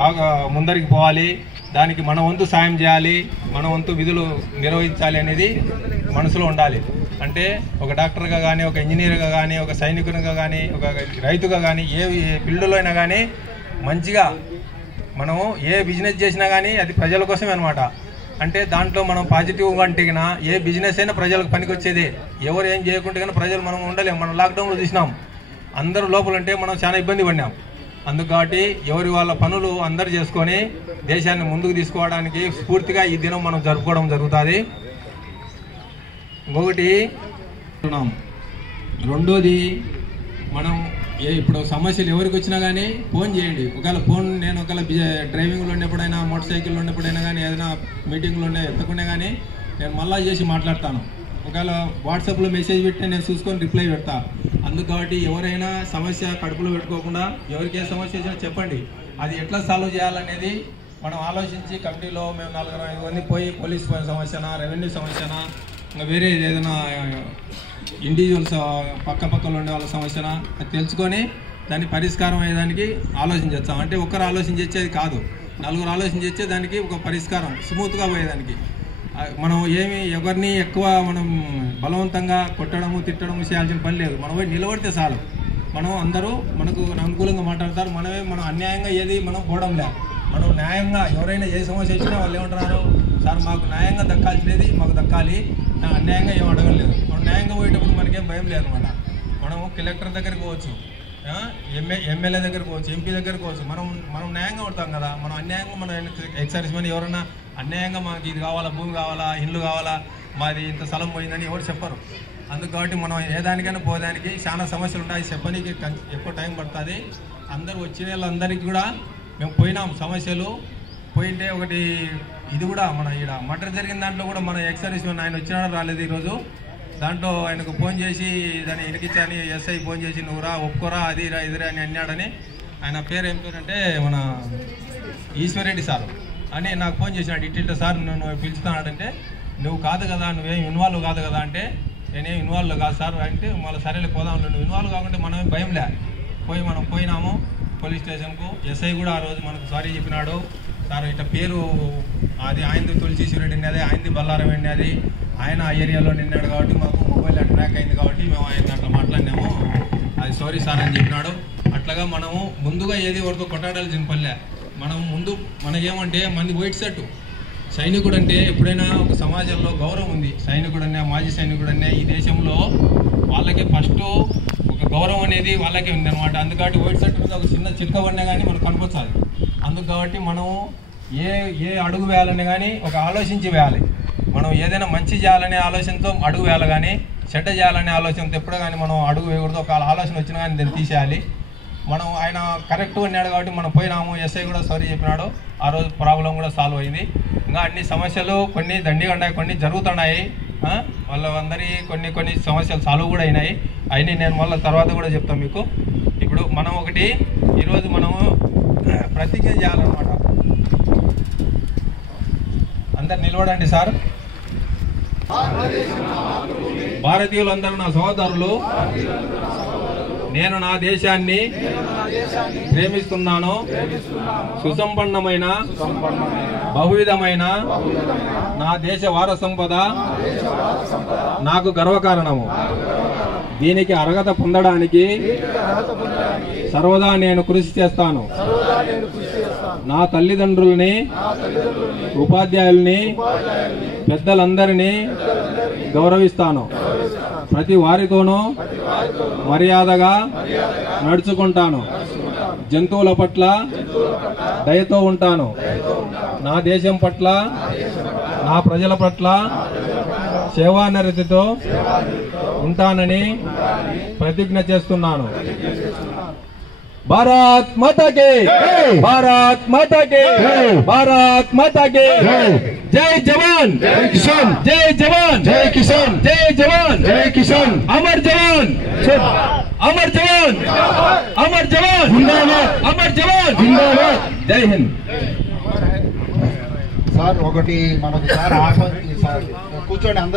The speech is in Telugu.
బాగా ముందరికి పోవాలి, దానికి మన వంతు సాయం చేయాలి, మన వంతు విధులు నిర్వహించాలి అనేది మనసులో ఉండాలి. అంటే ఒక డాక్టర్గా కానీ, ఒక ఇంజనీర్గా కానీ, ఒక సైనికునిగా కానీ, ఒక రైతుగా కానీ, ఏ ఫీల్డ్లో అయినా కానీ మంచిగా మనము ఏ బిజినెస్ చేసినా కానీ అది ప్రజల కోసమే అనమాట. అంటే దాంట్లో మనం పాజిటివ్గా అంటే కన్నా ఏ బిజినెస్ అయినా ప్రజలకు పనికి వచ్చేది. ఎవరు ఏం చేయకుంటే కానీ ప్రజలు మనం ఉండలేము. మనం లాక్డౌన్లో చూసినాం, అందరూ లోపల ఉంటే మనం చాలా ఇబ్బంది పడినాం. అందుకు కాబట్టి ఎవరి వాళ్ళ పనులు అందరు చేసుకొని దేశాన్ని ముందుకు తీసుకోవడానికి స్ఫూర్తిగా ఈ దినం మనం జరుపుకోవడం జరుగుతుంది. ఇంకొకటి రెండోది, మనం ఇప్పుడు సమస్యలు ఎవరికి వచ్చినా కానీ ఫోన్ చేయండి. ఒకవేళ ఫోన్ నేను ఒకవేళ డ్రైవింగ్లో ఉన్నప్పుడైనా, మోటార్ సైకిల్లో ఉన్నప్పుడైనా కానీ, ఏదైనా మీటింగ్లో ఎత్తకునే కానీ నేను మళ్ళా చేసి మాట్లాడతాను. ఒకవేళ వాట్సాప్లో మెసేజ్ పెట్టి నేను చూసుకొని రిప్లై పెడతా. అందుకు కాబట్టి ఎవరైనా సమస్య కడుపులో పెట్టుకోకుండా ఎవరికి ఏ సమస్య వచ్చినా చెప్పండి. అది ఎట్లా సాల్వ్ చేయాలనేది మనం ఆలోచించి కమిటీలో మేము 4-5 మంది పోయి పోలీస్ సమస్యనా, రెవెన్యూ సమస్యనా, ఇంకా వేరే ఏదైనా ఇండివిజువల్స్ పక్కలో ఉండే వాళ్ళ సమస్యనా అది తెలుసుకొని దాన్ని పరిష్కారం అయ్యేదానికి ఆలోచన చేస్తాం. అంటే ఒక్కరు ఆలోచన చేసేది కాదు, 4 ఆలోచన చేసే దానికి ఒక పరిష్కారం స్మూత్గా పోయేదానికి. మనం ఎవరిని ఎక్కువ మనం బలవంతంగా కొట్టడము, తిట్టడము చేయాల్సిన పని లేదు. మనం పోయి నిలబడితే చాలు. మనం అందరూ మనకు అనుకూలంగా మాట్లాడతారు. మనం అన్యాయంగా ఏది మనం పోవడం లేదు. మనం న్యాయంగా ఎవరైనా ఏ సమస్య వచ్చినా వాళ్ళు ఏమంటున్నారు, సార్ మాకు న్యాయంగా దక్కాల్సినది మాకు దక్కాలి, అన్యాయంగా ఏం అడగలేదు. మనం న్యాయంగా పోయేటప్పుడు మనకేం భయం లేదనమాట. మనం కలెక్టర్ దగ్గరికి పోవచ్చు, ఎమ్మెల్యే దగ్గరికి పోవచ్చు, ఎంపీ దగ్గరికి పోవచ్చు. మనం న్యాయంగా పడతాం కదా. మనం అన్యాయంగా మన ఎక్సైజ్ మనీ ఎవరైనా అన్యాయంగా మాకు ఇది కావాలా, భూమి కావాలా, ఇల్లు కావాలా, మాది ఇంత స్థలం పోయిందని ఎవరు చెప్పరు. అందుకు కాబట్టి మనం ఏ దానికైనా పోదానికి చాలా సమస్యలు ఉన్నాయి. చెప్పడానికి ఎక్కువ టైం పడుతుంది. అందరూ వచ్చిన వాళ్ళందరికీ కూడా మేము పోయినాం. సమస్యలు పోయింటే ఒకటి ఇది కూడా మన ఈడ మర్డర్ జరిగిన దాంట్లో కూడా మన ఎక్సైజ్ ఆయన వచ్చినాడో రాలేదు ఈరోజు. దాంట్లో ఆయనకు ఫోన్ చేసి దాన్ని ఇరికించని ఎస్ఐ ఫోన్ చేసి నువ్వు రా, ఒప్పుకోరా, అది రా, ఇదిరా అని అన్నాడని. ఆయన పేరు ఏం పేరంటే మన ఈశ్వరెడ్డి సార్ అని నాకు ఫోన్ చేసినాడు. ఇట్లా సార్ నువ్వు పిలుస్తున్నాడంటే, నువ్వు కాదు కదా, నువ్వేం ఇన్వాల్వ్ కాదు కదా అంటే, నేనేం ఇన్వాల్వ్ కాదు సార్ అంటే, మళ్ళీ సరేలే పోదాం. నువ్వు ఇన్వాల్వ్ కాకుంటే మనమేం భయం లే. మనం పోయినాము పోలీస్ స్టేషన్కు. ఎస్ఐ కూడా ఆ రోజు మనకు సారీ చెప్పినాడు. సార్ ఇట్లా పేరు అది ఆయనది తులసీశ్వరెడ్డి అనేది, ఆయనది బల్లారం అనేది, ఆయన ఆ ఏరియాలో నిన్నాడు కాబట్టి మాకు మొబైల్ ట్రాక్ అయింది కాబట్టి మేము ఆయన అట్లా మాట్లాడినాము, అది సారీ సార్ అని చెప్పినాడు. అట్లాగా మనము ముందుగా ఏది వరకు కొట్టాడాల్సిన పల్లె. మనం ముందు మనకేమంటే మంది వైట్ షర్టు సైనికుడు అంటే ఎప్పుడైనా ఒక సమాజంలో గౌరవం ఉంది. సైనికుడన్నా, మాజీ సైనికుడన్నా ఈ దేశంలో వాళ్ళకి ఫస్ట్ ఒక గౌరవం అనేది వాళ్ళకే ఉంది అనమాట. అందుకని వైట్ షర్ట్ మీద ఒక చిన్న చిట్క పడినా కానీ మనకు కనిపించాలి. అందుకు కాబట్టి మనము ఏ అడుగు వేయాలని కానీ ఒక ఆలోచించి వేయాలి. మనం ఏదైనా మంచి చేయాలనే ఆలోచనతో అడుగు వేయాలి, కానీ చెడ్డ చేయాలనే ఆలోచనతో ఎప్పుడు కానీ మనం అడుగు వేయకూడదు. ఒక ఆలోచన వచ్చినా కానీ దాన్ని తీసేయాలి. మనం ఆయన కరెక్ట్ అన్నాడు కాబట్టి మనం పోయినాము. ఎస్ఐ కూడా సారీ చెప్పినాడు. ఆ రోజు ప్రాబ్లం కూడా సాల్వ్ అయింది. ఇంకా అన్ని సమస్యలు కొన్ని దండిగా ఉన్నాయి, కొన్ని జరుగుతున్నాయి. వాళ్ళందరి కొన్ని సమస్యలు సాల్వ్ కూడా అయినాయి. అయినా నేను మళ్ళీ తర్వాత కూడా చెప్తాను మీకు. ఇప్పుడు మనం ఒకటి ఈరోజు మనము ప్రతిజ్ఞ చేయాలన్నమాట. అందరు నిలబడండి సార్. భారతీయులందరూ నా సహోదరులు, నేను నా దేశాన్ని ప్రేమిస్తున్నాను. సుసంపన్నమైన బహువిధమైన నా దేశ వారసంపద నాకు గర్వకారణము. దీనికి అర్హత పొందడానికి సర్వదా నేను కృషి చేస్తాను. నా తల్లిదండ్రుల్ని, ఉపాధ్యాయుల్ని, పెద్దలందరినీ గౌరవిస్తాను. ప్రతి వారితోనూ మర్యాదగా నడుచుకుంటాను. జంతువుల పట్ల దయతో ఉంటాను. నా దేశం పట్ల, నా ప్రజల పట్ల సేవానిరతితో ఉంటానని ప్రతిజ్ఞ చేస్తున్నాను. భారత్ మాతా కీ, భారత్ మాతా కీ, భారత్ మాతా కీ. జై జవాన్, జై కిసాన్, జై జవాన్, జై కిసాన్, జై జవాన్, జై కిసాన్. అమర్ జవాన్, అమర్ జవాన్, అమర్ జవాన్ జిందాబాద్, అమర్ జవాన్ జిందాబాద్. జై హింద్. సార్ ఒకటి మనకు సార్ కూర్చోండి అందరూ.